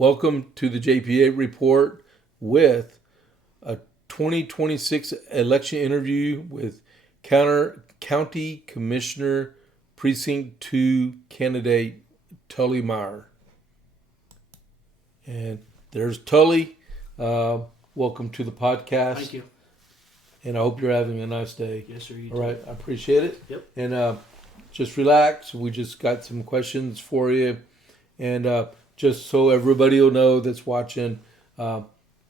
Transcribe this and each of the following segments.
Welcome to the JP8Report with a 2026 election interview with County Commissioner Precinct 2 candidate Tully Meyer. And there's Tully. Welcome to the podcast. Thank you. And I hope you're having a nice day. Yes, sir. You All too. right. I appreciate it. Yep. And just relax. We just got some questions for you. And just so everybody will know that's watching,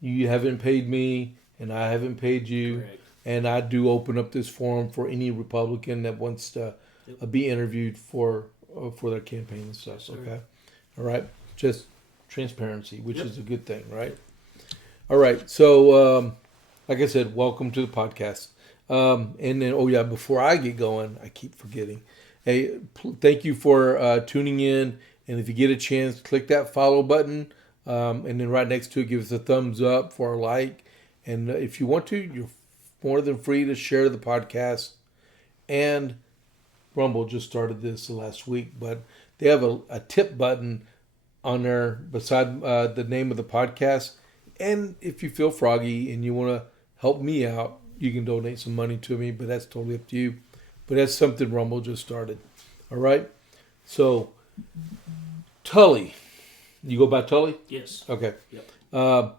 you haven't paid me and I haven't paid you. Correct. And I do open up this forum for any Republican that wants to be interviewed for their campaign and stuff. Yes, sir. Okay. All right. Just transparency, which Yep. is a good thing, right? All right. So, like I said, welcome to the podcast. And then, before I get going, I keep forgetting. Hey, thank you for tuning in. And if you get a chance, click that follow button. And then right next to it, give us a thumbs up for a like. And if you want to, you're more than free to share the podcast. And Rumble just started this last week, but they have a tip button on there beside the name of the podcast. And if you feel froggy and you want to help me out, you can donate some money to me, but that's totally up to you. But that's something Rumble just started. All right? So, Tully. You go by Tully? Yes. Okay. Yep.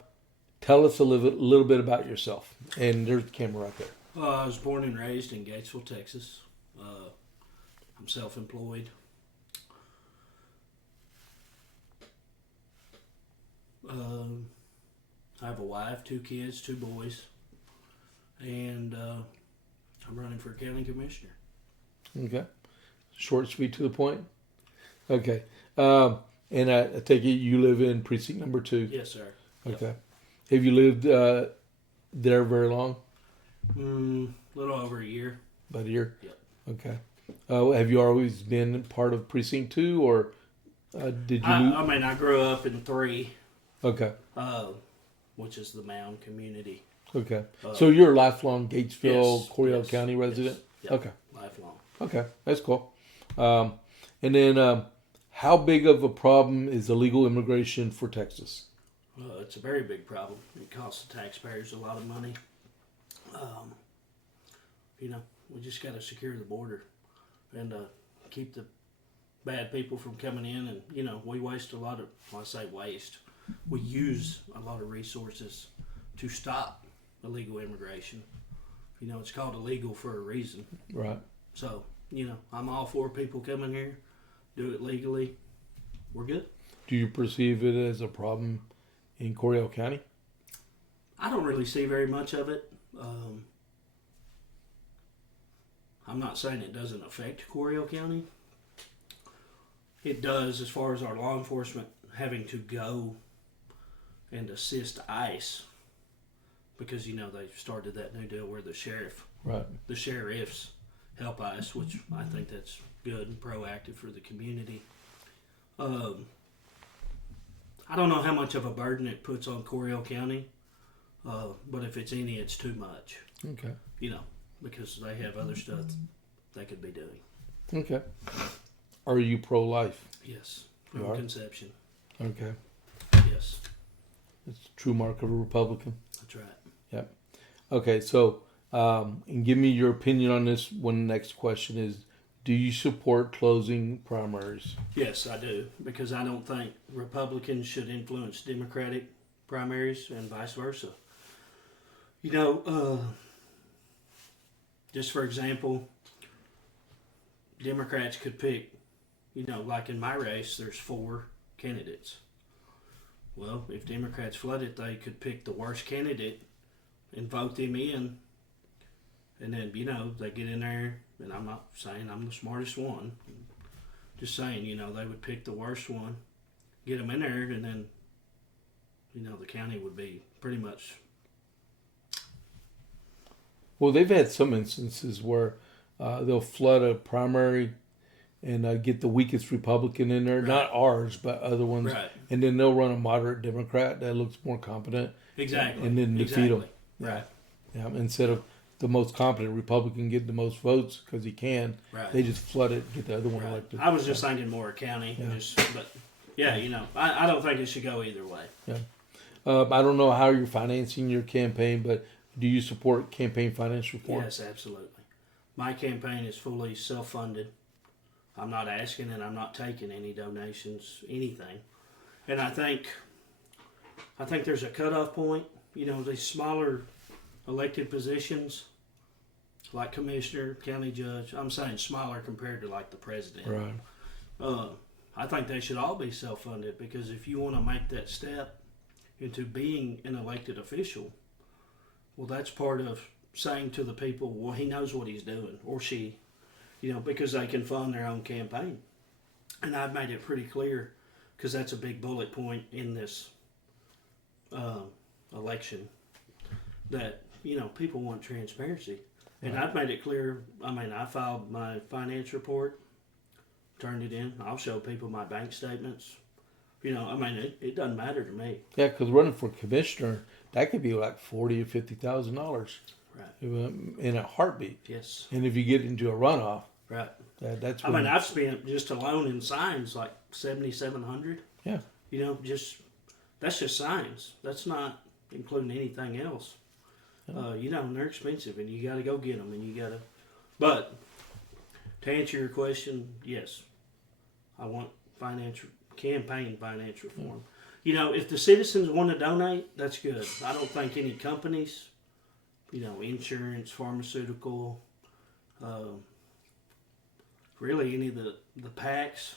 Tell us a little bit about yourself. And there's the camera right there. I was born and raised in Gatesville, Texas. I'm self-employed. I have a wife, 2 kids, 2 boys. And I'm running for county commissioner. Okay. Short, sweet, to the point. Okay. And I take it you live in precinct number 2. Yes, sir. Okay. Yep. Have you lived there very long? A little over a year. About a year? Yep. Okay. Have you always been part of precinct 2, or did you? I grew up in 3, Okay. which is the Mound community. Okay. So you're a lifelong Gatesville, Yes, Coryell yes, County resident? yes. Yep. Okay. Lifelong. Okay. That's cool. And then how big of a problem is illegal immigration for Texas? It's a very big problem. It costs the taxpayers a lot of money. We just got to secure the border and keep the bad people from coming in. And, we waste a lot of, when I say waste, we use a lot of resources to stop illegal immigration. It's called illegal for a reason. Right. So, I'm all for people coming here, do it legally. We're good. Do you perceive it as a problem in Coryell County? I don't really see very much of it. I'm not saying it doesn't affect Coryell County. It does, as far as our law enforcement having to go and assist ICE, because they've started that new deal where the sheriffs help ICE, which I think that's good and proactive for the community. I don't know how much of a burden it puts on Coryell County, but if it's any, it's too much. Okay. Because they have other stuff they could be doing. Okay. Are you pro-life? Yes, You from are? conception. Okay. Yes, It's a true mark of a Republican. that's right. Yep. Okay, so and give me your opinion on this one. Next question is, do you support closing primaries? Yes, I do, because I don't think Republicans should influence Democratic primaries and vice versa. Just for example, Democrats could pick, like in my race, there's 4 candidates. Well, if Democrats flood it, they could pick the worst candidate and vote them in. And then, they get in there, and I'm not saying I'm the smartest one. Just saying, they would pick the worst one, get them in there, and then, the county would be pretty much... Well, they've had some instances where they'll flood a primary and get the weakest Republican in there. Right. Not ours, but other ones. Right. And then they'll run a moderate Democrat that looks more competent. Exactly. And then defeat them. Right. Yeah. Instead of the most competent Republican getting the most votes because he can, Right. they just flood it, get the other one Right. elected. I was just thinking more county, Yeah. but Yeah, I don't think it should go either way. Yeah. I don't know how you're financing your campaign, but do you support campaign finance reform? Yes, absolutely. My campaign is fully self-funded. I'm not asking and I'm not taking any donations, anything. And I think there's a cutoff point. These smaller elected positions, like commissioner, county judge. I'm saying smaller compared to like the president. Right. I think they should all be self-funded, because if you want to make that step into being an elected official, well, that's part of saying to the people, well, he knows what he's doing, or she, because they can fund their own campaign. And I've made it pretty clear, because that's a big bullet point in this election, that, people want transparency. And Right. I've made it clear. I filed my finance report, turned it in. I'll show people my bank statements. It doesn't matter to me. Yeah, because running for commissioner, that could be like $40,000 or $50,000, Right. in a heartbeat. Yes. And if you get into a runoff, Right. that's I when, mean, I've spent just alone in signs like $7,700. Yeah. That's just signs. That's not including anything else. Yeah. And they're expensive, and you got to go get them, and you got to. But to answer your question, yes, I want campaign finance reform. If the citizens want to donate, that's good. I don't think any companies, insurance, pharmaceutical, really any of the PACs,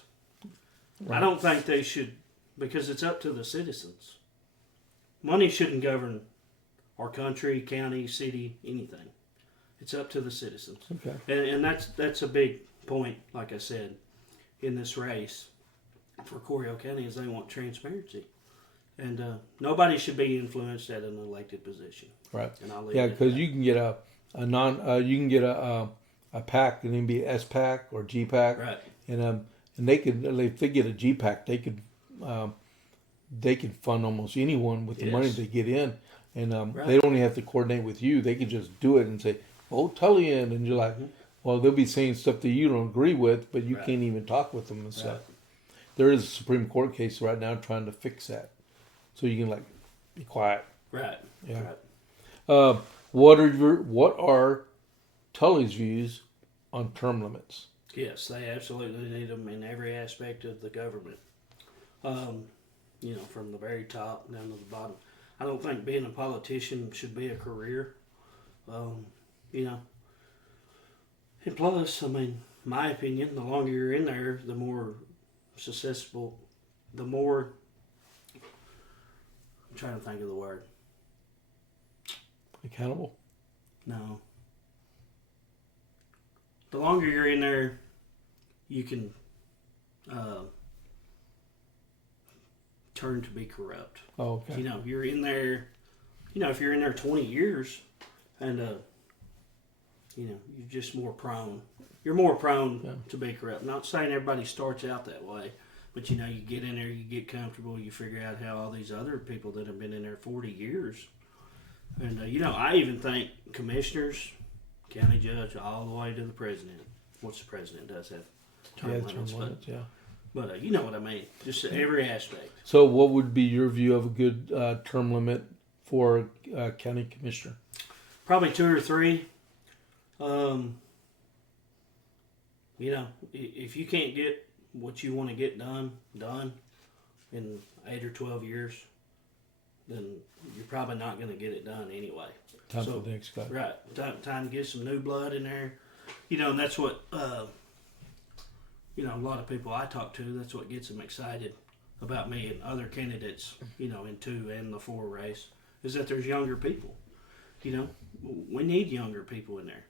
Right. I don't think they should, because it's up to the citizens. Money shouldn't govern our country, county, city, anything. It's up to the citizens. Okay. And that's a big point, like I said, in this race for Coryell County, is they want transparency. And nobody should be influenced at an elected position. Right. And I'll leave Yeah, it at because that. you can get you can get a pack, and it can be S pack or G pack, Right. and they could, if they get a G pack, they could fund almost anyone with the money Yes. they get in, and Right. they don't even have to coordinate with you. They could just do it and say, "Oh, Tully in," and you're like, Mhm. well, they'll be saying stuff that you don't agree with, but you Right. can't even talk with them and stuff. Right. There is a Supreme Court case right now trying to fix that, so you can be quiet. Right. Yeah. Right. What are Tully's views on term limits? Yes, they absolutely need them in every aspect of the government. From the very top down to the bottom. I don't think being a politician should be a career. And plus, my opinion, the longer you're in there, the more susceptible, the more, I'm trying to think of the word. Accountable? No. The longer you're in there, you can turn to be corrupt. Oh, okay. You're in there, if you're in there 20 years, and, you're just more prone. You're more prone to be corrupt. Not saying everybody starts out that way, but, you get in there, you get comfortable, you figure out how all these other people that have been in there 40 years. And, I even think commissioners, county judge, all the way to the president. Once the president does have term limits. But you know what I mean. Just every aspect. So what would be your view of a good term limit for county commissioner? Probably 2 or 3. If you can't get what you want to get done in 8 or 12 years, then you're probably not going to get it done anyway. Time for the next guy. Right. Time to get some new blood in there. And that's what, a lot of people I talk to, that's what gets them excited about me and other candidates, in 2 and the 4 race, is that there's younger people. We need younger people in there.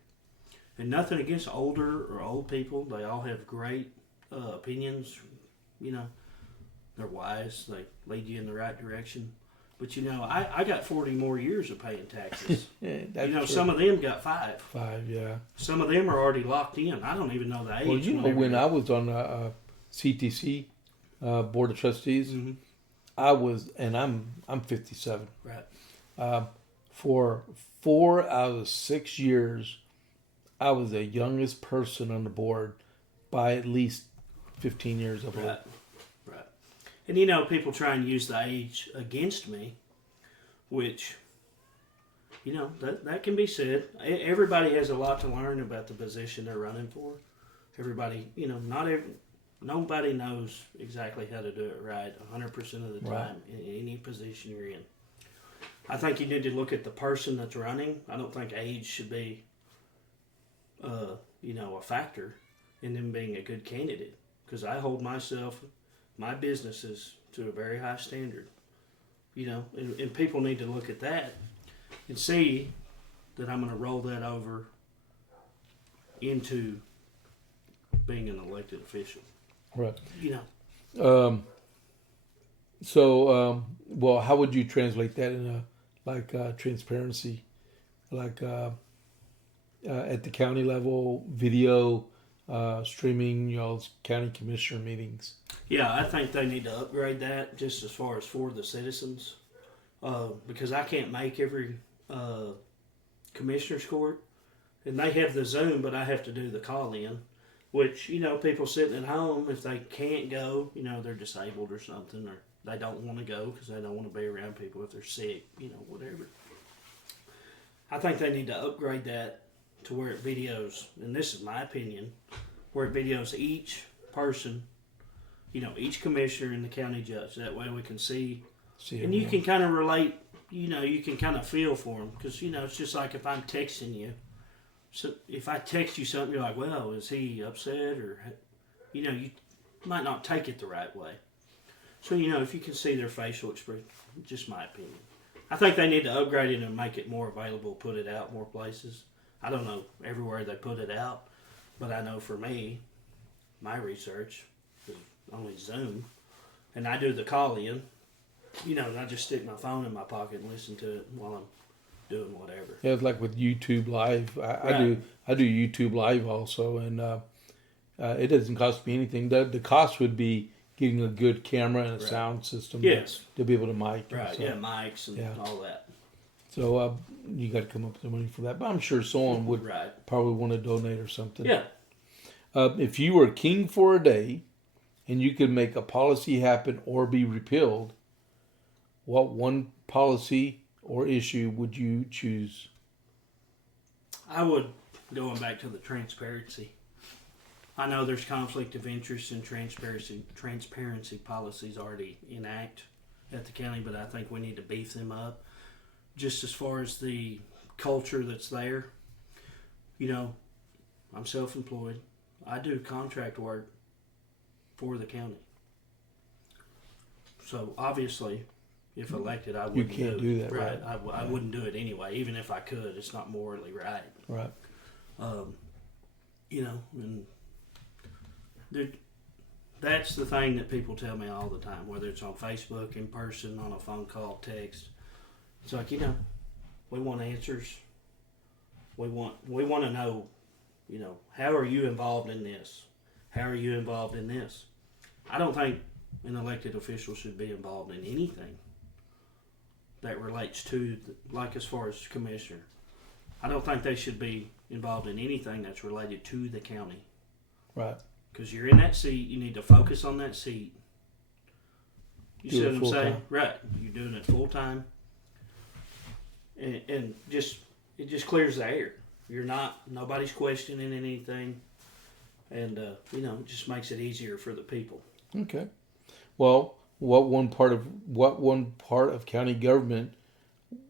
And nothing against older or old people. They all have great opinions. They're wise. They lead you in the right direction. But I got 40 more years of paying taxes. Some of them got 5. 5, yeah. Some of them are already locked in. I don't even know the age. Well, when I was on CTC Board of Trustees, mm-hmm. I was, and I'm 57. Right. For 4 out of 6 years, I was the youngest person on the board by at least 15 years of age. Right. And people try and use the age against me, which that can be said. Everybody has a lot to learn about the position they're running for. Everybody, nobody knows exactly how to do it right 100% of the time Right. in any position you're in. I think you need to look at the person that's running. I don't think age should be, a factor in them being a good candidate, because I hold my businesses to a very high standard. And people need to look at that and see that I'm going to roll that over into being an elected official. Right. You know, Well, how would you translate that in transparency, at the county level, video, streaming, y'all's county commissioner meetings? yeah, I think they need to upgrade that just as far as for the citizens, because I can't make every commissioner's court, and they have the Zoom, but I have to do the call in. Which, people sitting at home, if they can't go, they're disabled or something, or they don't want to go because they don't want to be around people if they're sick, whatever. I think they need to upgrade that to where it videos, and this is my opinion, where it videos each person, each commissioner and the county judge. That way we can see and you can kind of relate, you can kind of feel for them, because, it's just like if I'm texting you. So if I text you something, you're like, well, is he upset? Or, you might not take it the right way. So, if you can see their facial expression, just my opinion. I think they need to upgrade it and make it more available, put it out more places. I don't know everywhere they put it out, but I know for me, my research is only Zoom. And I do the call in, and I just stick my phone in my pocket and listen to it while I'm doing whatever. Yeah, it's like with YouTube Live. I do YouTube Live also, and it doesn't cost me anything. The cost would be getting a good camera and a sound system. Yes. To be able to mic. Right. So, mics and all that. So you got to come up with the money for that. But I'm sure someone would probably want to donate or something. Yeah. If you were king for a day, and you could make a policy happen or be repealed, what one policy or issue would you choose? I would, going back to the transparency. I know there's conflict of interest and transparency policies already enact at the county, but I think we need to beef them up. Just as far as the culture that's there, I'm self-employed. I do contract work for the county. So obviously, if elected, I wouldn't do that, right? I wouldn't do it anyway, even if I could. It's not morally right. Right. And that's the thing that people tell me all the time, whether it's on Facebook, in person, on a phone call, text. It's like, we want answers. We want to know, how are you involved in this? How are you involved in this? I don't think an elected official should be involved in anything that relates to, as far as commissioner. I don't think they should be involved in anything that's related to the county. Right. Because you're in that seat, you need to focus on that seat. You see what I'm saying? Right. You're doing it full time. And it just clears the air. Nobody's questioning anything. And, it just makes it easier for the people. Okay. Well, what one part of county government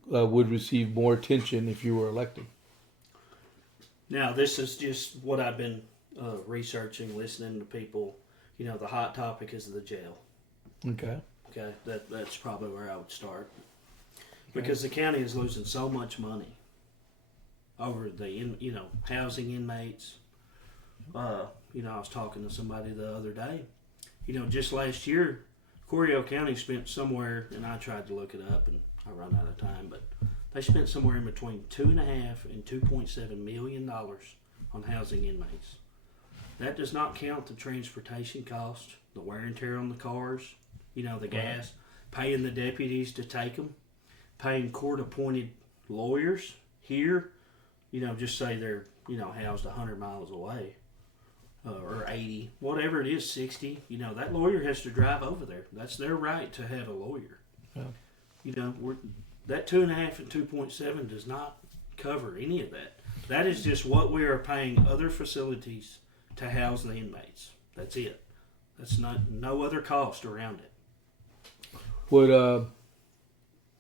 would receive more attention if you were elected? Now, this is just what I've been researching, listening to people. The hot topic is the jail. Okay. Okay, that's probably where I would start. Because the county is losing so much money over the housing inmates. I was talking to somebody the other day. Just last year, Coryell County spent somewhere, and I tried to look it up, and I run out of time, but they spent somewhere in between $2.5 and $2.7 million on housing inmates. That does not count the transportation cost, the wear and tear on the cars, the gas, paying the deputies to take them, paying court-appointed lawyers here, just say they're, housed 100 miles away. or 80, whatever it is, 60. That lawyer has to drive over there. That's their right to have a lawyer. Yeah. That 2.5 and 2.7 does not cover any of that. That is just what we are paying other facilities to house the inmates. That's it. That's no other cost around it.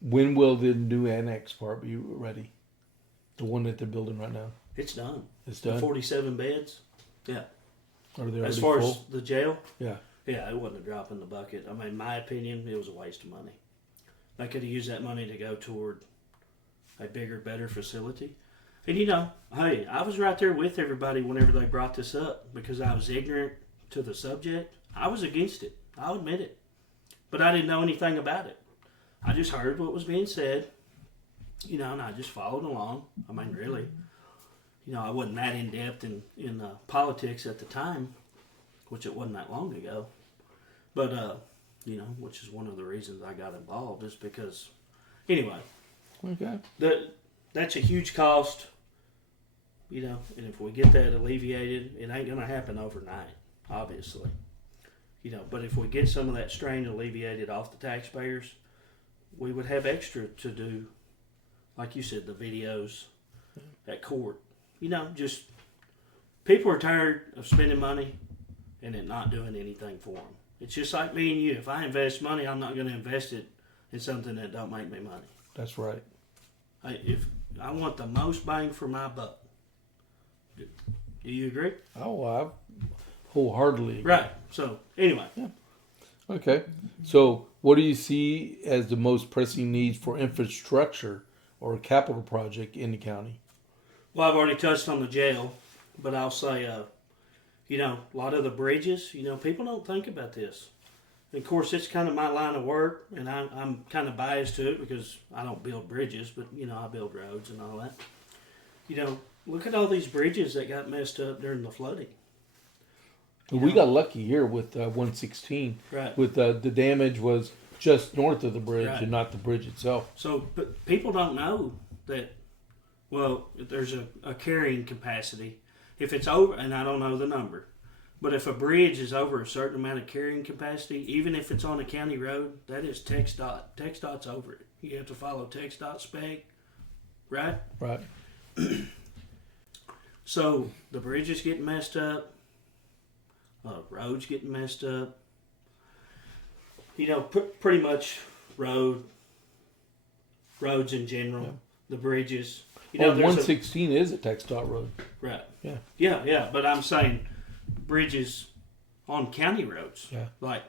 When will the new annex part be ready? The one that they're building right now. It's done. It's done. The 47 beds. Yeah. Are they already as far full? as the jail? Yeah. Yeah, it wasn't a drop in the bucket. I mean, in my opinion, it was a waste of money. They could have used that money to go toward a bigger, better facility. And hey, I was right there with everybody whenever they brought this up because I was ignorant to the subject. I was against it. I'll admit it. But I didn't know anything about it. I just heard what was being said, and I just followed along. I mean, really. I wasn't that in-depth in politics at the time, which it wasn't that long ago. But, which is one of the reasons I got involved is because, anyway. Okay. That's a huge cost, and if we get that alleviated, it ain't going to happen overnight, obviously. But if we get some of that strain alleviated off the taxpayers, we would have extra to do, like you said, the videos at court. Just people are tired of spending money and it not doing anything for them. It's just like me and you. If I invest money, I'm not going to invest it in something that don't make me money. That's right. If I want the most bang for my buck. Do you agree? Oh, I wholeheartedly agree. Right. So, anyway. Yeah. Okay. So, what do you see as the most pressing needs for infrastructure or a capital project in the county? Well, I've already touched on the jail, but I'll say, a lot of the bridges, people don't think about this. And of course, it's kind of my line of work, and I'm kind of biased to it because I don't build bridges, but, I build roads and all that. Look at all these bridges that got messed up during the flooding. We got lucky here with 116. Right. With the damage was just north of the bridge Right. and not the bridge itself. So, but people don't know that, there's a carrying capacity. If it's over, and I don't know the number, but if a bridge is over a certain amount of carrying capacity, even if it's on a county road, that is TxDOT. TxDOT's over it. You have to follow TxDOT spec, right? Right. So the bridge is getting messed up. Roads getting messed up. Pretty much roads in general. Yeah. The bridges. 116 is a TxDOT road. Right. Yeah. Yeah. But I'm saying bridges on county roads. Yeah. Like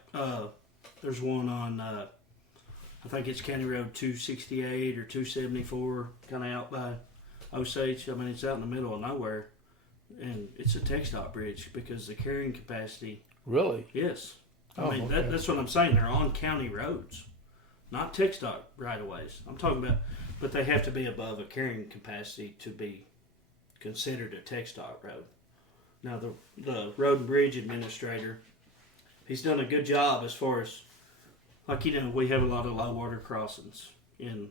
there's one on I think it's County Road 268 or 274, kind of out by Osage. I mean, it's out in the middle of nowhere, and it's a TxDOT bridge because the carrying capacity. Really? Yes. Okay. That's what I'm saying. They're on county roads, not TxDOT right-of-ways. I'm talking about, but they have to be above a carrying capacity to be considered a TxDOT road. Now, the Road and Bridge Administrator, he's done a good job as far as, we have a lot of low water crossings in,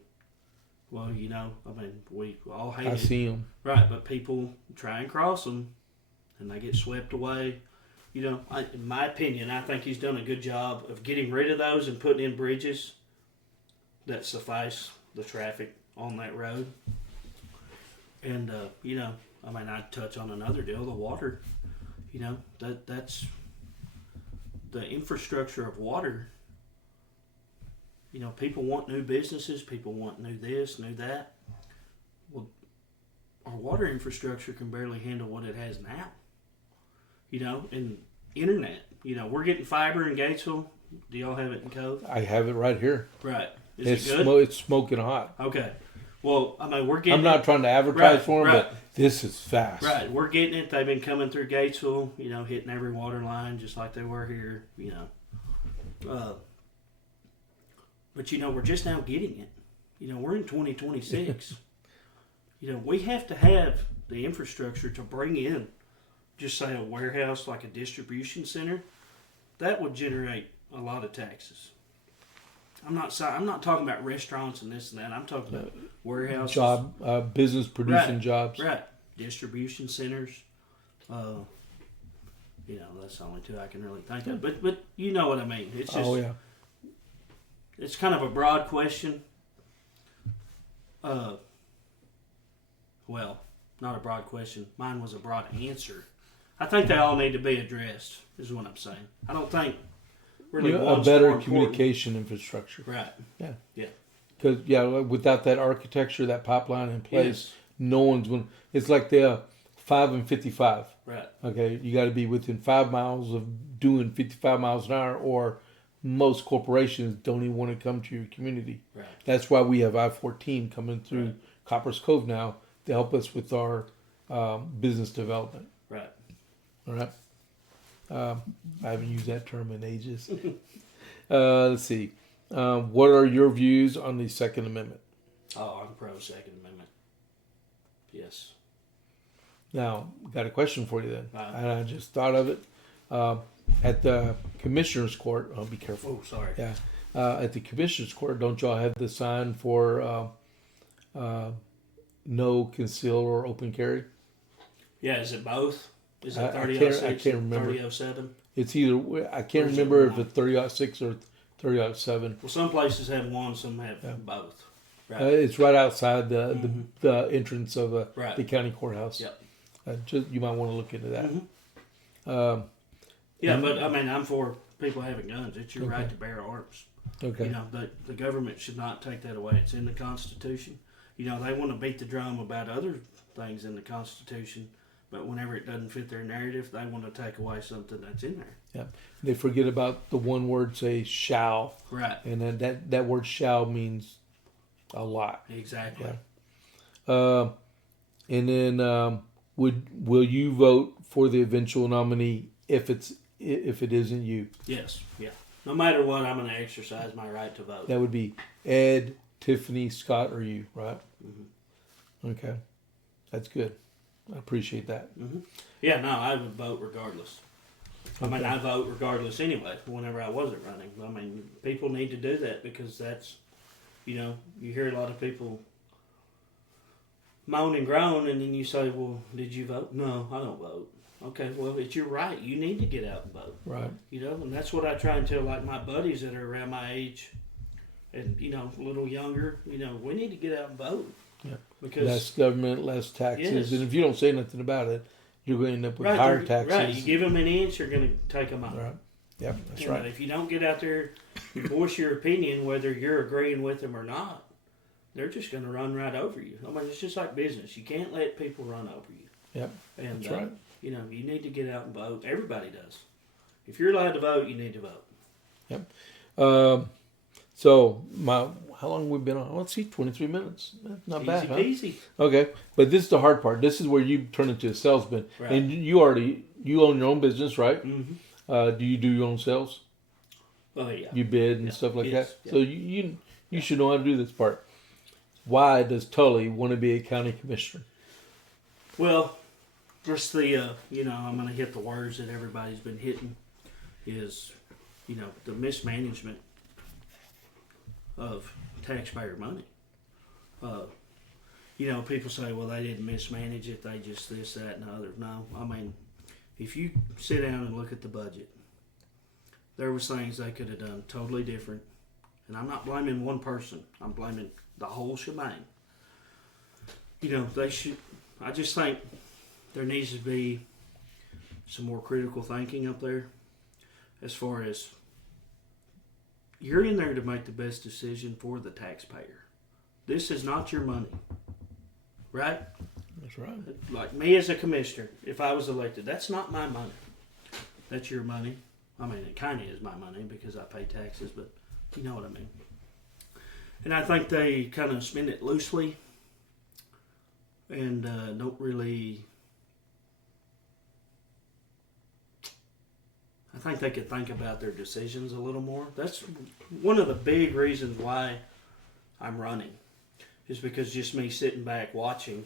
we all hate it. I see them. Right, but people try and cross them, and they get swept away. In my opinion, I think he's done a good job of getting rid of those and putting in bridges that suffice the traffic on that road. And, I'd touch on another deal, the water. That's the infrastructure of water. People want new businesses, people want new this, new that. Well, our water infrastructure can barely handle what it has now. And internet. We're getting fiber in Gatesville. Do y'all have it in Cove? I have it right here. Right. Is it good? It's smoking hot. Okay. Well, we're getting I'm not trying to advertise right, for them, right. but this is fast. Right. We're getting it. They've been coming through Gatesville, hitting every water line just like they were here, But, we're just now getting it. We're in 2026. We have to have the infrastructure to bring in, just say, a warehouse like a distribution center. That would generate a lot of taxes. I'm not talking about restaurants and this and that. I'm talking about warehouses. Business producing right, jobs. Right. Distribution centers. You know, that's the only two I can really think of. But you know what I mean. It's just, Oh yeah. It's kind of a broad question. Well, not a broad question. Mine was a broad answer. I think they all need to be addressed, is what I'm saying. I don't think really A one's better more communication infrastructure. important. Right. Yeah. Yeah. Because without that architecture, that pipeline in place, Yes. no one's going. It's like the 5 and 55. Right. Okay, you got to be within 5 miles of doing 55 miles an hour, or most corporations don't even want to come to your community. Right. That's why we have I-14 coming through Right. Copper's Cove now to help us with our business development. Right. All right. I haven't used that term in ages. Let's see. What are your views on the Second Amendment? Oh, I'm pro Second Amendment. Yes. Now, got a question for you then. Right. And I just thought of it. At the Commissioner's Court, be careful. Oh, sorry. Yeah. At the Commissioner's Court, don't y'all have the sign for no conceal or open carry? Yeah, is it both? Is it I 3006 can't and remember. 3007? It's either, I can't Or is it remember if one? it's 30.6 or 30.7. Well, some places have one, some have both. Right. It's right outside the, Mhm. the entrance of Right. the county courthouse. Yep. You might want to look into that. Mhm. Yeah, and- but I mean, I'm for people having guns. It's your Okay. right to bear arms. Okay. You know, the government should not take that away. It's in the Constitution. You know, they want to beat the drum about other things in the Constitution, but whenever it doesn't fit their narrative, they want to take away something that's in there. They forget about the one word, say shall, Right. and then that word shall means a lot. Exactly. Yeah. And then will you vote for the eventual nominee if it isn't you? Yes. Yeah. No matter what, I'm going to exercise my right to vote. That would be Ed, Tiffany, Scott, or you, right? Mm-hmm. Okay, that's good. I appreciate that. Mm-hmm. Yeah, no, I would vote regardless. I mean, Okay. I vote regardless anyway, whenever I wasn't running. I mean, people need to do that because that's, you know, you hear a lot of people moan and groan, and then you say, well, did you vote? No, I don't vote. Okay, well, it's your right. You need to get out and vote. Right. You know, and that's what I try and tell, like, my buddies that are around my age and, you know, a little younger, you know, we need to get out and vote. Yeah. Because Less government, less taxes, Yes. and if you don't say nothing about it, you're going to end up with right, higher they're- taxes. Right, you give them an inch, you're going to take them out. Right. Yep, that's You know, right. if you don't get out there and voice your opinion, whether you're agreeing with them or not, they're just going to run right over you. I mean, it's just like business. You can't let people run over you. Yep, And, that's right. you know, you need to get out and vote. Everybody does. If you're allowed to vote, you need to vote. So how long have we been on? Let's see, 23 minutes. Not bad, huh? Easy. Okay, but this is the hard part. This is where you turn into a salesman, Right. and you own your own business, right? Mm-hmm. Do you do your own sales? Oh, yeah. You bid and Yeah. stuff like Yes. that. So you should know how to do this part. Why does Tully want to be a county commissioner? Well, just the, you know, I'm going to hit the words that everybody's been hitting is, you know, the mismanagement of taxpayer money. You know, people say, well, they didn't mismanage it. They just this, that, and the other. No, I mean, if you sit down and look at the budget, there was things they could have done totally different. And I'm not blaming one person. I'm blaming the whole shebang. You know, they should, I just think there needs to be some more critical thinking up there as far as you're in there to make the best decision for the taxpayer. This is not your money, right? That's right. Like me as a commissioner, if I was elected, that's not my money. That's your money. I mean, it kind of is my money because I pay taxes, but you know what I mean. And I think they kind of spend it loosely and don't really. I think they could think about their decisions a little more. That's one of the big reasons why I'm running, is because just me sitting back watching.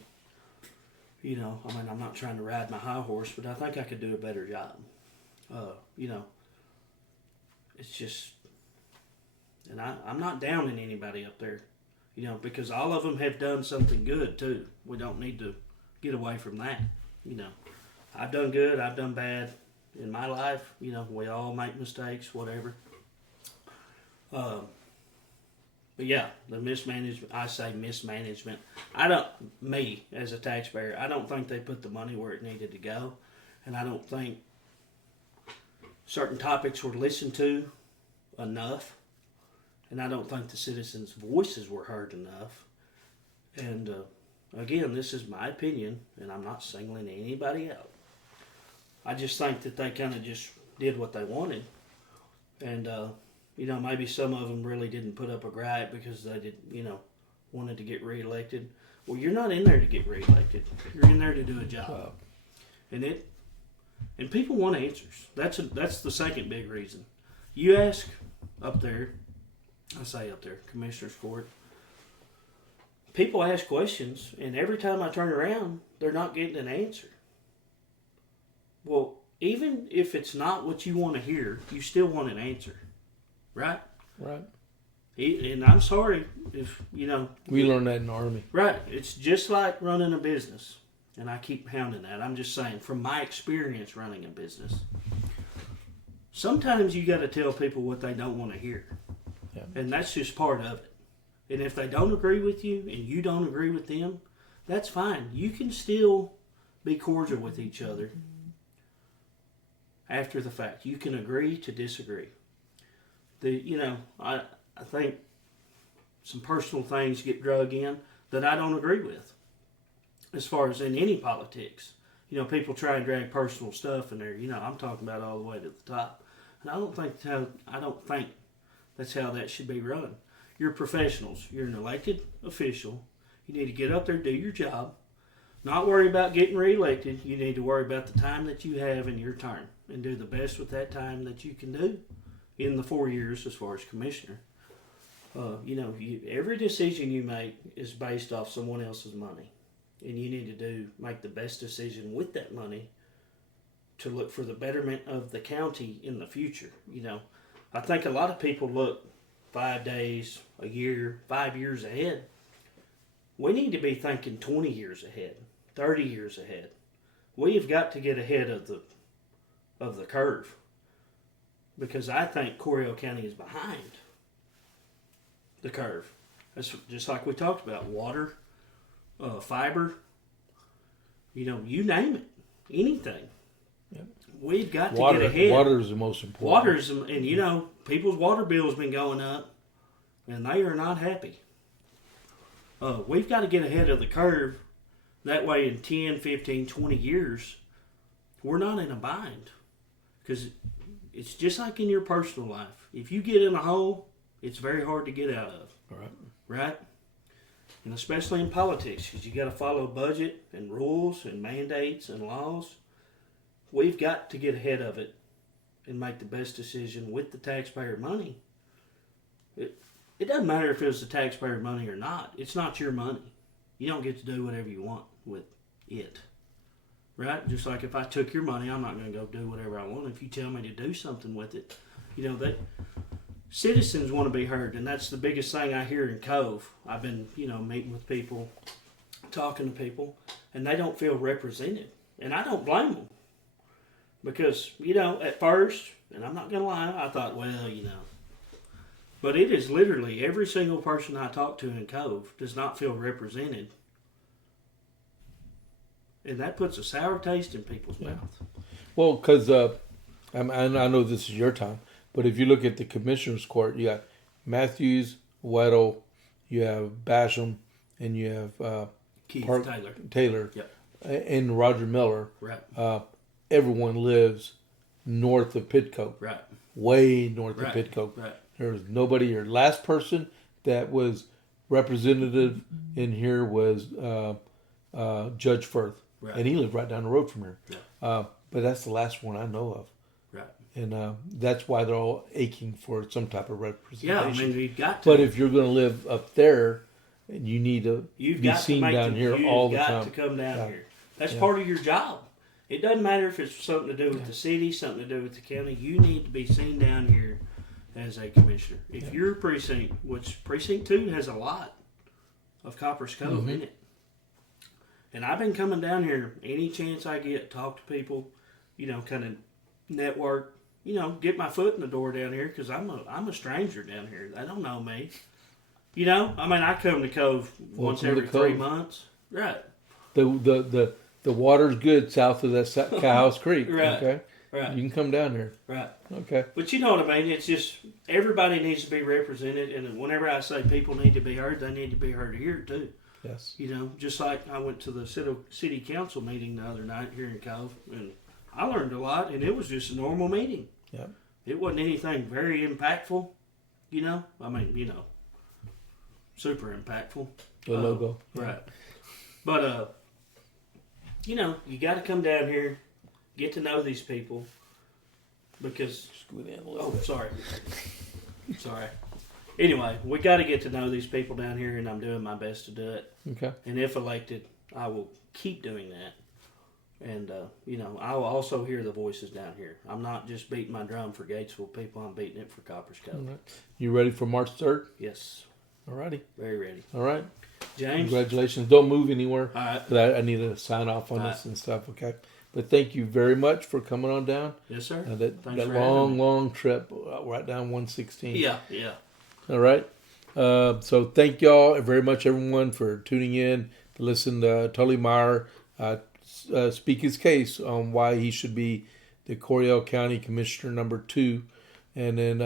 You know, I mean, I'm not trying to ride my high horse, but I think I could do a better job. You know, it's just, and I'm not downing anybody up there, you know, because all of them have done something good too. We don't need to get away from that. You know, I've done good, I've done bad, in my life. You know, we all make mistakes, whatever. But yeah, the mismanagement, I say mismanagement. Me as a taxpayer, I don't think they put the money where it needed to go. And I don't think certain topics were listened to enough. And I don't think the citizens' voices were heard enough. And again, this is my opinion, and I'm not singling anybody out. I just think that they kind of just did what they wanted. And, maybe some of them really didn't put up a gripe because they wanted to get reelected. Well, you're not in there to get reelected. You're in there to do a job. And people want answers. That's the second big reason. You ask up there, Commissioner's Court, people ask questions, and every time I turn around, they're not getting an answer. Well, even if it's not what you want to hear, you still want an answer. Right? Right. And I'm sorry if, We learned that in the Army. Right. It's just like running a business. And I keep hounding that. I'm just saying, from my experience running a business, sometimes you got to tell people what they don't want to hear. Yeah. And that's just part of it. And if they don't agree with you and you don't agree with them, that's fine. You can still be cordial with each other after the fact. You can agree to disagree. I think some personal things get drug in that I don't agree with as far as in any politics. People try and drag personal stuff in there. I'm talking about all the way to the top. And I don't think that's how that should be run. You're professionals. You're an elected official. You need to get up there, do your job, not worry about getting reelected. You need to worry about the time that you have in your term and do the best with that time that you can do in the 4 years as far as commissioner. Every decision you make is based off someone else's money. And you need to make the best decision with that money to look for the betterment of the county in the future. I think a lot of people look 5 days, a year, 5 years ahead. We need to be thinking 20 years ahead, 30 years ahead. We have got to get ahead of the curve, because I think Coryell County is behind the curve. That's just like we talked about, water, fiber, you name it, anything. Yep. We've got to get ahead. Water is the most important. Water's, and people's water bill has been going up, and they are not happy. We've got to get ahead of the curve. That way in 10, 15, 20 years, we're not in a bind. Because it's just like in your personal life. If you get in a hole, it's very hard to get out of. Right? And especially in politics, because you got to follow budget and rules and mandates and laws. We've got to get ahead of it and make the best decision with the taxpayer money. It doesn't matter if it was the taxpayer money or not. It's not your money. You don't get to do whatever you want with it. Right? Just like if I took your money, I'm not going to go do whatever I want. If you tell me to do something with it, that citizens want to be heard, and that's the biggest thing I hear in Cove. I've been, meeting with people, talking to people, and they don't feel represented. And I don't blame them. Because, at first, and I'm not going to lie, I thought, But it is literally every single person I talk to in Cove does not feel represented. And that puts a sour taste in people's mouth. Well, because I know this is your time, but if you look at the Commissioner's Court, you got Matthews, Weddle, you have Basham, and you have Keith Taylor, yep. And Roger Miller. Right. Everyone lives north of Pitcoke. Right. Way north of Pitcoke. Right. There was nobody. Your last person that was representative in here was Judge Firth. Right. And he lived right down the road from here. Yeah. But that's the last one I know of. Right. And that's why they're all aching for some type of representation. Yeah, we've got to. But if you're going to live up there, you need to be seen down here all the time. You've got to come down here. That's part of your job. It doesn't matter if it's something to do with the city, something to do with the county. You need to be seen down here as a commissioner. If you're a precinct, which Precinct 2 has a lot of Copper's Cove in it. And I've been coming down here any chance I get, talk to people, kind of network, get my foot in the door down here because I'm a stranger down here. They don't know me. I come to Cove once every 3 months. Right. The water's good south of that Cowhouse Creek. Right. Okay. Right. You can come down here. Right. Okay. But you know what I mean? It's just everybody needs to be represented, and whenever I say people need to be heard, they need to be heard here too. Yes. Just like I went to the city council meeting the other night here in Cove, and I learned a lot, and it was just a normal meeting. Yeah. It wasn't anything very impactful, super impactful. The logo. Right. But, you got to come down here, get to know these people, because... sorry. Sorry. Anyway, we got to get to know these people down here, and I'm doing my best to do it. Okay. And if elected, I will keep doing that. And, I will also hear the voices down here. I'm not just beating my drum for Gatesville people. I'm beating it for Coppers Cove. Right. You ready for March 3rd? Yes. All righty. Very ready. All right. James? Congratulations. Don't move anywhere. All right. But I need to sign off on this and stuff, okay? But thank you very much for coming on down. Yes, sir. That long trip right down 116. Yeah. All right. So thank y'all very much, everyone, for tuning in to listen to Tully Meyer speak his case on why he should be the Coryell County Commissioner number 2. And then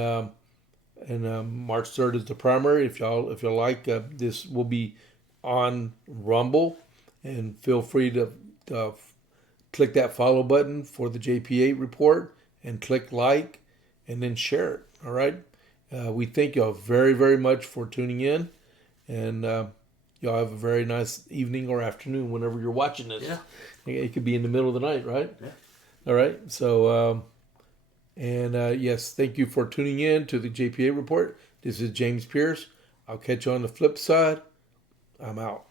March 3rd is the primary. If y'all like, this will be on Rumble. And feel free to click that follow button for the JP8 report and click like and then share it. All right. We thank y'all very, very much for tuning in, and y'all have a very nice evening or afternoon whenever you're watching this. Yeah. It could be in the middle of the night, right? Yeah. All right. So, yes, thank you for tuning in to the JPA report. This is James Pierce. I'll catch you on the flip side. I'm out.